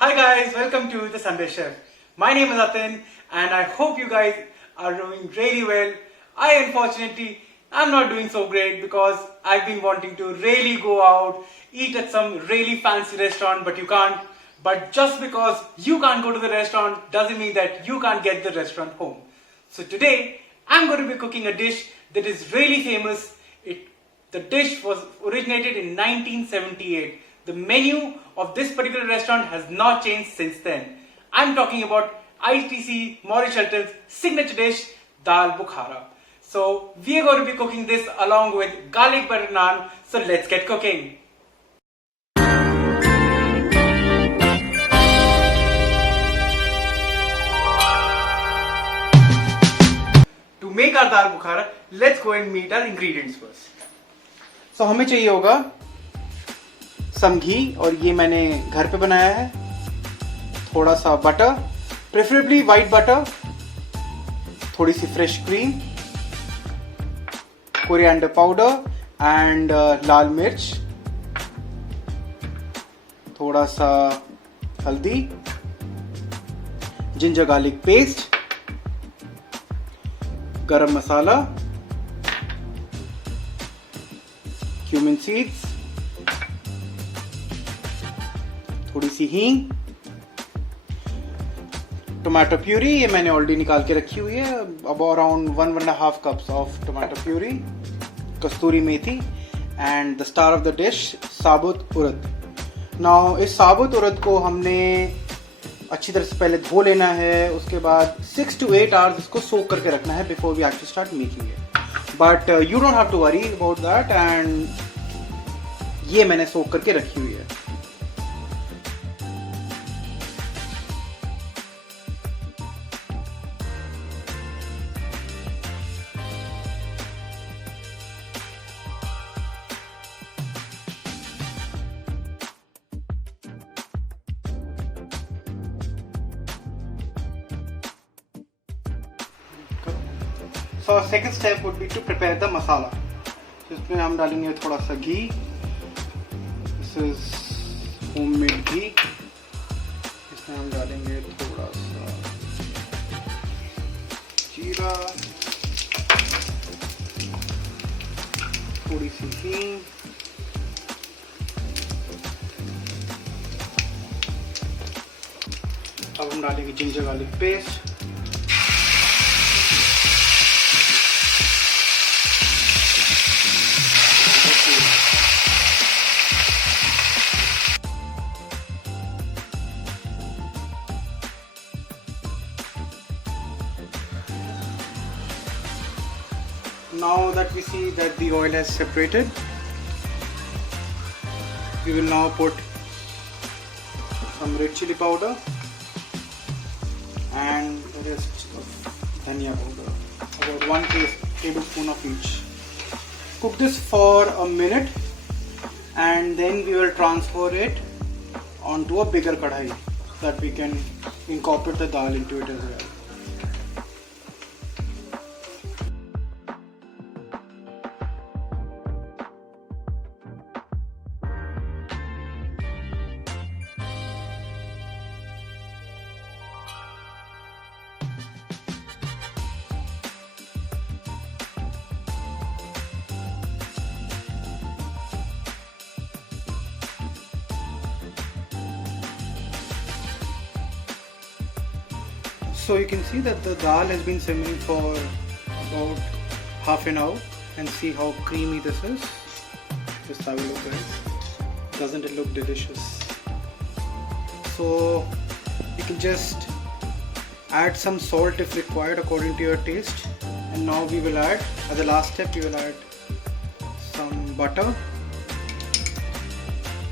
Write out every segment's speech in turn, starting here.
Hi guys, welcome to the Sunday Chef. My name is Atin and I hope you guys are doing really well. I unfortunately am not doing so great because I've been wanting to really go out, eat at some really fancy restaurant, but you can't. But just because you can't go to the restaurant doesn't mean that you can't get the restaurant home. So today I'm going to be cooking a dish that is really famous. The dish was originated in 1978. The menu of this particular restaurant has not changed since then. I'm talking about ITC Maurice Shelton's signature dish, Dal Bukhara. So we are going to be cooking this along with Garlic Butter Nan. So let's get cooking. To make our Dal Bukhara, let's go and meet our ingredients first. So हमें चाहिए होगा सम घी, और ये मैंने घर पे बनाया है. थोड़ा सा बटर, प्रेफरेबली वाइट बटर, थोड़ी सी fresh cream, coriander powder and लाल मिर्च, थोड़ा सा हल्दी, जिंजर गार्लिक पेस्ट, गरम मसाला, क्यूमिन सीड्स, थोड़ी सी हींग, टोमेटो प्यूरी, ये मैंने ऑलरेडी निकाल के रखी हुई है, अब around 1.5 cups of tomato puree, Kasturi methi and the star of the dish साबुत उड़द. नाउ इस साबुत उड़द को हमने अच्छी तरह से पहले धो लेना है. उसके बाद 6 to 8 आवर्स इसको सोक करके रखना है before we actually start making it. But you don't have to worry about that. And ये मैंने सोक करके रखी हुई है. So second step would be to prepare the masala. So इसमें हम डालेंगे थोड़ा सा घी. This is homemade घी. इसमें हम डालेंगे थोड़ा सा जीरा, थोड़ी सी हींग, अब हम डालेंगे ginger garlic paste. Now that we see that the oil has separated, we will now put some red chili powder and the rest of dhania powder, about 1 tablespoon of each. Cook this for a minute and then we will transfer it onto a bigger kadhai so that we can incorporate the dal into it as well. So you can see that the dal has been simmering for about half an hour, and see how creamy this is. Just have a look, guys. Doesn't it look delicious? So you can just add some salt if required according to your taste. And now we will add, as the last step, we will add some butter.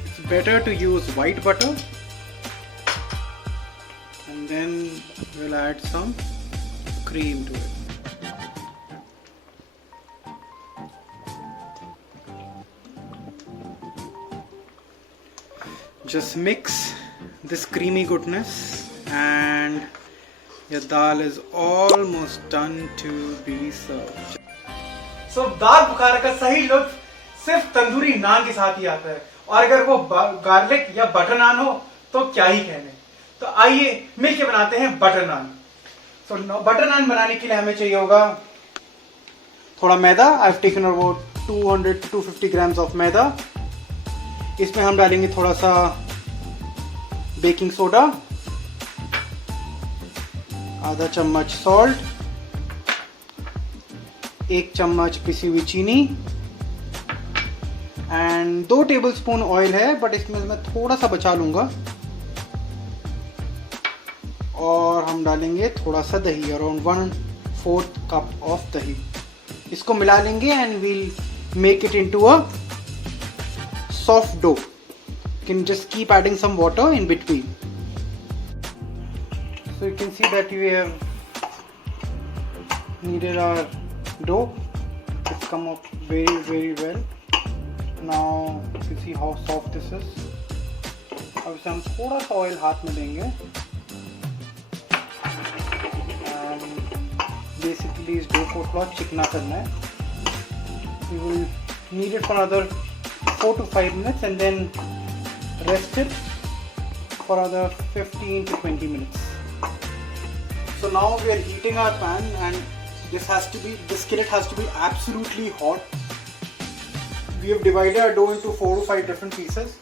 It's better to use white butter. And then we'll add some cream to it. Just mix this creamy goodness and your dal is almost done to be served. So दाल बुखारा का सही लुत्फ सिर्फ तंदूरी नान के साथ ही आता है, और अगर वो गार्लिक या बटर नान हो तो क्या ही कहने. तो आइए मिलके बनाते हैं बटर नान। तो बटर नान बनाने के लिए हमें चाहिए होगा थोड़ा मैदा। I have taken about 200 to 250 grams of maida. इसमें हम डालेंगे थोड़ा सा बेकिंग सोडा, आधा चम्मच सॉल्ट, 1 चम्मच पिसी हुई चीनी एंड 2 टेबलस्पून ऑयल है, बट इसमें मैं थोड़ा सा बचा लूंगा। और हम डालेंगे थोड़ा सा दही, अराउंड 1/4 कप ऑफ दही। इसको मिला लेंगे and we'll make it into a soft dough. Can just keep adding some water in between. So you can see that we have kneaded our dough. It's come up very well. Now you can see how soft this is. अब इसे हम थोड़ा सा oil हाथ में देंगे and basically इस dough को थोड़ा चिकना करना है। We will knead it for another 4 to 5 minutes and then rest it for another 15 to 20 minutes. So now we are heating our pan and this skillet has to be absolutely hot. We have divided our dough into 4 to 5 different pieces.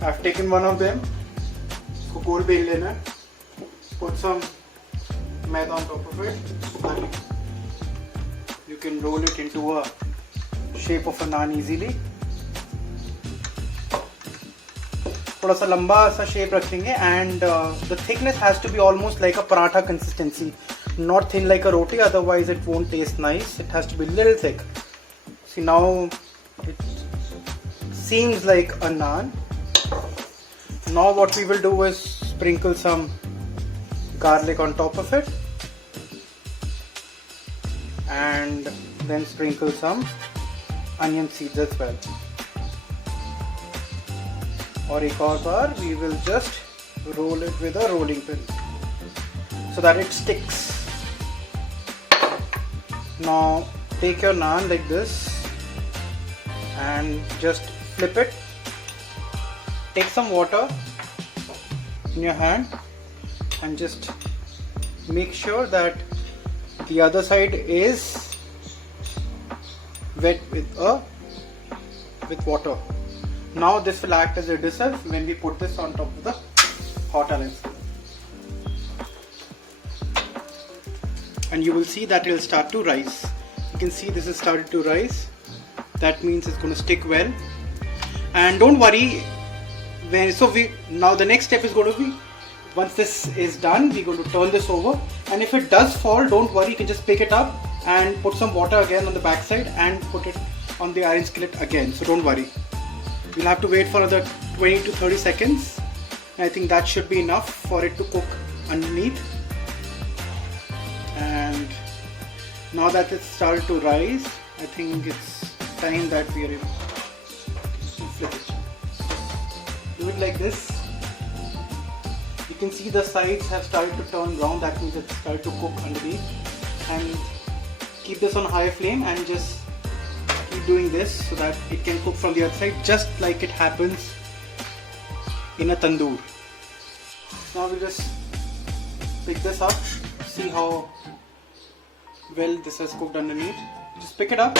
I have taken one of them. इसको गोल bell लेना है. Put some maida on top of it and you can roll it into a shape of a naan easily. थोड़ा सा लंबा सा shape रखेंगे and the thickness has to be almost like a paratha consistency, not thin like a roti, otherwise it won't taste nice. It has to be little thick. See now it seems like a naan. Now what we will do is sprinkle some garlic on top of it and then sprinkle some onion seeds as well. और एक और बार we will just roll it with a rolling pin so that it sticks. Now take your naan like this and just flip it. Take some water in your hand and just make sure that the other side is wet with water. Now this will act as adhesive when we put this on top of the hot iron skillet. And you will see that it will start to rise. You can see this has started to rise. That means it's going to stick well. And don't worry. Now the next step is going to be, once this is done, we're going to turn this over. And if it does fall, don't worry. You can just pick it up and put some water again on the back side and put it on the iron skillet again. So don't worry. We'll have to wait for another 20 to 30 seconds. I think that should be enough for it to cook underneath. And now that it's started to rise, I think it's time that we are able to flip it. Do it like this. You can see the sides have started to turn brown. That means it's started to cook underneath. And keep this on high flame and just keep doing this so that it can cook from the other side, just like it happens in a tandoor. Now we just pick this up, see how well this has cooked underneath. Just pick it up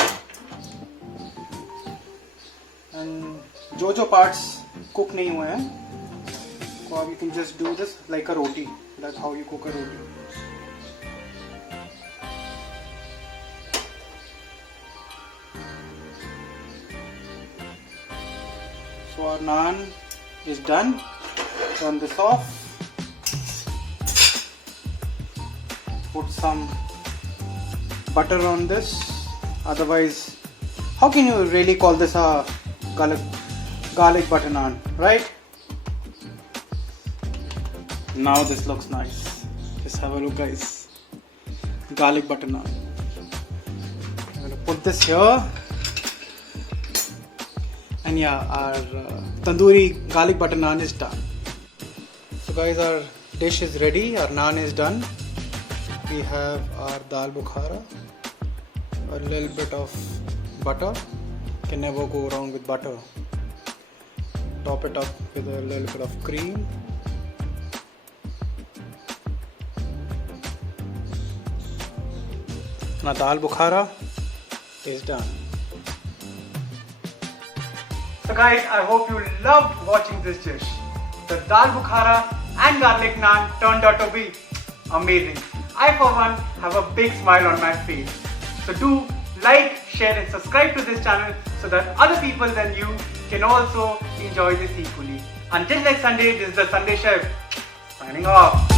and जो parts cook नहीं हुए हैं, so you can just do this like a roti. That's how you cook a roti. So our naan is done. Turn this off. Put some butter on this. Otherwise, how can you really call this a garlic butter naan, right? Now this looks nice. Just have a look, guys. Garlic butter naan. I'm gonna put this here. And yeah, our tandoori garlic butter naan is done. So guys, our dish is ready, our naan is done. We have our Dal Bukhara, a little bit of butter, can never go wrong with butter. Top it up with a little bit of cream Now Dal Bukhara is done. So guys, I hope you loved watching this dish. The Dal Bukhara and Garlic Naan turned out to be amazing. I for one have a big smile on my face. So do like, share and subscribe to this channel so that other people than you can also enjoy this equally. Until next Sunday, this is the Sunday Chef signing off.